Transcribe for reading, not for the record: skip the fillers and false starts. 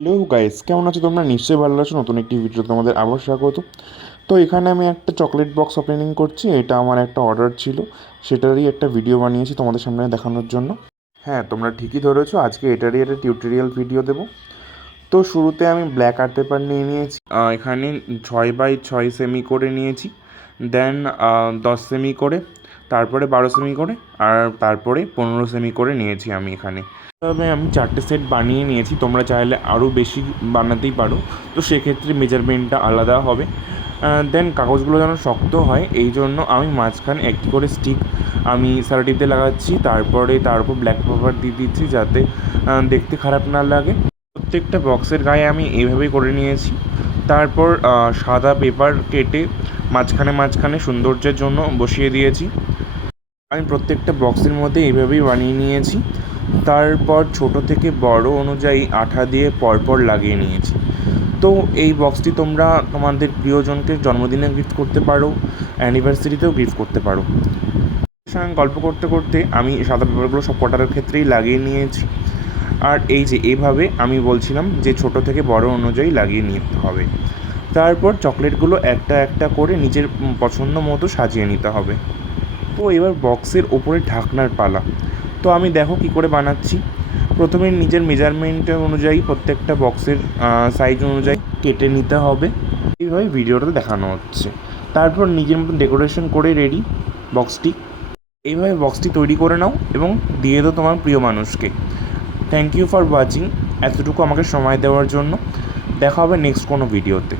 Hello guys, কেমন আছো তোমরা? নিশ্চয়ই ভালো আছো। নতুন একটি ভিডিও তোমাদের আবার স্বাগত। তো এখানে আমি একটা চকলেট বক্স ওপেনিং করছি। এটা আমার একটা অর্ডার ছিল, সেটারই একটা ভিডিও বানিয়েছি তোমাদের সামনে দেখানোর জন্য। হ্যাঁ, তোমরা ঠিকই ধরেছো, আজকে এটারই একটা টিউটোরিয়াল ভিডিও দেবো। তো শুরুতে আমি ব্ল্যাক আর্ট পেপার নিয়ে নিয়েছি। এখানে 6x6 সেমি করে নিয়েছি, দেন 10 সেমি করে, তারপরে 12 সেমি করে, আর তারপরে 15 সেমি করে নিয়েছি আমি এখানে। তবে আমি 4টে সেট বানিয়ে নিয়েছি, তোমরা চাইলে আরও বেশি বানাতেই পারো। তো সেক্ষেত্রে মেজারমেন্টটা আলাদা হবে। দেন কাগজগুলো যেন শক্ত হয়, এই জন্য আমি মাঝখানে একটি করে স্টিক আমি সার্টিতে লাগাচ্ছি, তারপরে তার উপর ব্ল্যাক পেপার দিয়ে দিচ্ছি যাতে দেখতে খারাপ না লাগে। প্রত্যেকটা বক্সের গায়ে আমি এইভাবেই করে নিয়েছি। তারপর সাদা পেপার কেটে মাঝখানে মাঝখানে সৌন্দর্যের জন্য বসিয়ে দিয়েছি। আমি প্রত্যেকটা বক্সের মধ্যে এইভাবেই বানিয়ে নিয়েছি। তারপর ছোট থেকে বড় অনুযায়ী আঠা দিয়ে পরপর লাগিয়ে নিয়েছি। তো এই বক্সটি তোমরা তোমাদের প্রিয়জনকে জন্মদিনে গিফট করতে পারো, অ্যানিভার্সারিতেও গিফট করতে পারো। সঙ্গে গল্প করতে করতে আমি সাদা পেপারগুলো সব কটার ক্ষেত্রেই লাগিয়ে নিয়েছি। আর এই যে এভাবে আমি বলছিলাম যে ছোট থেকে বড় অনুযায়ী লাগিয়ে নিতে হবে। তারপর চকলেটগুলো একটা একটা করে নিজের পছন্দ মতো সাজিয়ে নিতে হবে। তো এবার বক্সের ওপরে ঢাকনার পালা। তো আমি দেখো কী করে বানাচ্ছি। প্রথমে নিজের মেজারমেন্টের অনুযায়ী প্রত্যেকটা বক্সের সাইজ অনুযায়ী কেটে নিতে হবে। এইভাবে ভিডিওটাতে দেখানো হচ্ছে। তারপর নিজের মতো ডেকোরেশন করে রেডি বক্সটি। এইভাবে বক্সটি তৈরি করে নাও এবং দিয়ে দাও তোমার প্রিয় মানুষকে। থ্যাংক ইউ ফর ওয়াচিং, এতটুকু আমাকে সময় দেওয়ার জন্য। দেখা হবে নেক্সট কোনো ভিডিওতে।